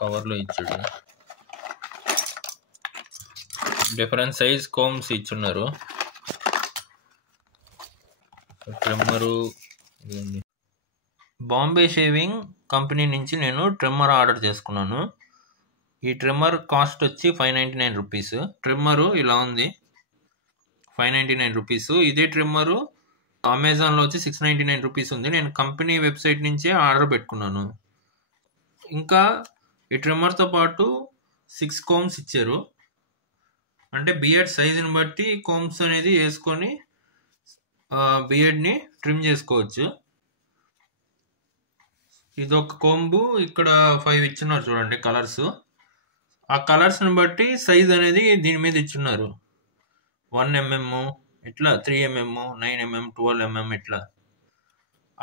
కవర్లో ఇచ్చాడు. Different size combs ఇచ్చున్నారు. ట్రిమ్మరు. బాంబే షేవింగ్ కంపెనీ నుంచి నేను ట్రిమ్మర్ ఆర్డర్ చేసుకున్నాను. ఈ ట్రిమ్మర్ కాస్ట్ వచ్చి 599 రూపీస్. ట్రిమ్మరు ఇలా ఉంది, 599 రూపీస్. ఇదే ట్రిమ్మరు అమెజాన్లో వచ్చి 699 రూపీస్ ఉంది. నేను కంపెనీ వెబ్సైట్ నుంచే ఆర్డర్ పెట్టుకున్నాను. ఇంకా ఈ ట్రిమ్మర్తో పాటు 6 కోమ్స్ ఇచ్చారు. అంటే బియర్డ్ సైజుని బట్టి కోమ్స్ అనేది వేసుకొని బియర్డ్ని ట్రిమ్ చేసుకోవచ్చు. ఇదొక కోంబు. ఇక్కడ 5 ఇచ్చున్నారు చూడండి కలర్స్. ఆ కలర్స్ని బట్టి సైజ్ అనేది దీని మీద ఇచ్చున్నారు. 1mm, ఇట్లా 3mm, 9mm, 12mm ఇట్లా.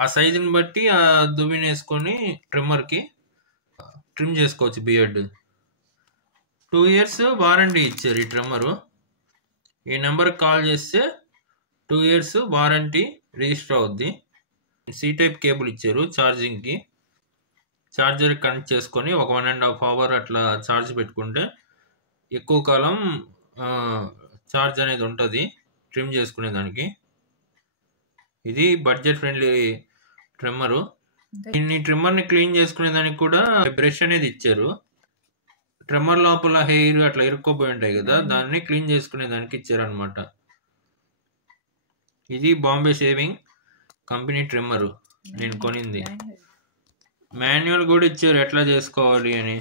ఆ సైజుని బట్టి ఆ దువ్విని వేసుకొని ట్రిమ్మర్కి ట్రిమ్ చేసుకోవచ్చు బియర్డ్. 2 years వారంటీ ఇచ్చారు ఈ ట్రిమ్మరు. ఈ నెంబర్కి కాల్ చేస్తే 2 years వారంటీ రిజిస్టర్ అవుద్ది. సి టైప్ కేబుల్ ఇచ్చారు ఛార్జింగ్కి. ఛార్జర్ కనెక్ట్ చేసుకొని ఒక 1.5 hour అట్లా ఛార్జ్ పెట్టుకుంటే ఎక్కువ కాలం ఛార్జ్ అనేది ఉంటుంది ట్రిమ్ చేసుకునే దానికి. ఇది బడ్జెట్ ఫ్రెండ్లీ ట్రిమ్మరు. ఈ ట్రిమ్మర్ని క్లీన్ చేసుకునే దానికి కూడా బ్రష్ అనేది ఇచ్చారు. ట్రిమ్మర్ లోపల హెయిర్ అట్లా ఇరుక్కోపోయి ఉంటాయి కదా, దాన్ని క్లీన్ చేసుకునే దానికి ఇచ్చారనమాట. ఇది బాంబే షేవింగ్ కంపెనీ ట్రిమ్మరు నేను కొనింది. మాన్యువల్ కూడా ఇచ్చారు ఎట్లా చేసుకోవాలి అని.